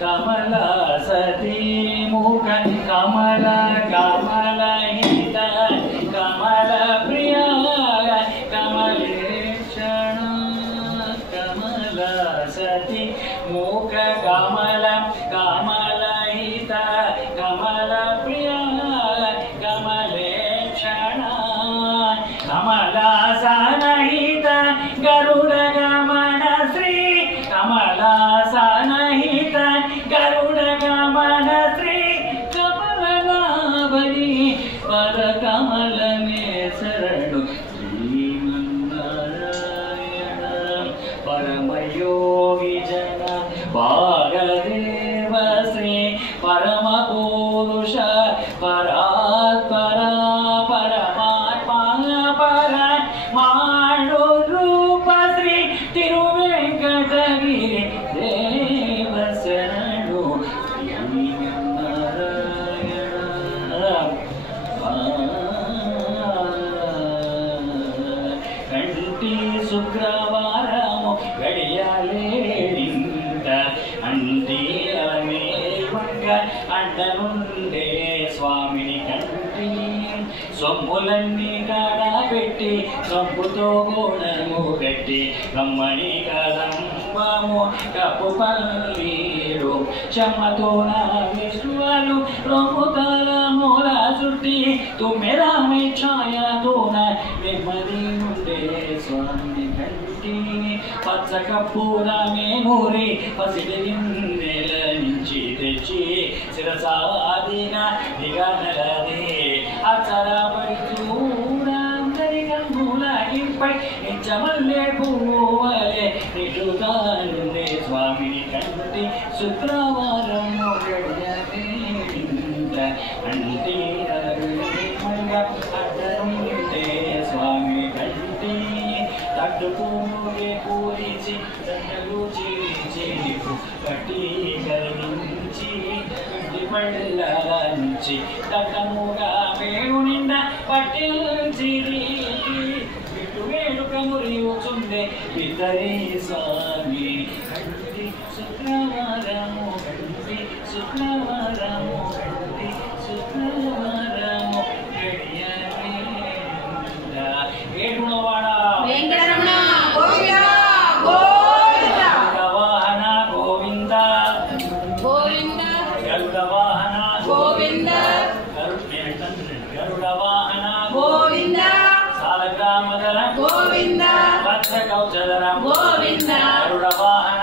कमला सती मुख कमल कमल हित कमल प्रिय कमलेक्षण कमला सती मुख कमल कमल हित कमल प्रिय कमलेक्षण कमला सनहित गरुड़ गमन श्री कमला सनहित गरुड़ गमन श्री कमलनाभनि पर कमल में शरणु श्रीमन्नारायण परमयोगी जन भागदेव श्री परम पुरुष परात्परा परमात्मा परमाणु रूप श्री तिरुवेंकटगिरि देव शरणु श्रीमन्नारायण कंटी शुक्रवारमु गडियालेडिंत अंटी अमेवंग अंडनुंडे स्वामिनि कंटी సొమ్ములన్నీ కాడబెట్టి సొంపుతో గోడము కట్టి కమ్మని కదంబము కప్పు పల్లీరు చెమ్మతో నా విశ్వాలు రొమ్ముతల మూల చుట్టి తుమ్మెదామై ఛాయతోన నెమ్మది ఉండే స్వామి కంటి పచ్చ కప్పూరమే నూరి పసిడి నెల నుంచి తెచ్చి శిరసాదిన దిగనలదే అచరపై చూడందరి గంగులగిపై నిజమల్లే పువ్వువలే నిటుగానుండే స్వామిని కంటి శుక్రవారం గడియలేంట అంటే అరవిమంగా అడ్డనుండే స్వామిని కంటి తట్టుకోగే పూరించి దండలు చీరించి కట్టి కలిగించి పళ్ళ నుంచి దట్టముగా వేణు నిండా పట్టించి ఇటు వేడుక మురియుచుండే పితరి స్వామి కంటి శుక్రవారము కంటి శుక్రవారము కంటి శుక్రవారము ఏడునవాడ వెంకటరమణ గోవింద గోవింద వాహన గోవింద గోవింద గరుడ వాహన గోవింద గరుడ వాహన గోవింద సాలగ్రామధర గోవింద వత్స కౌచధర గోవింద గరుడ వాహన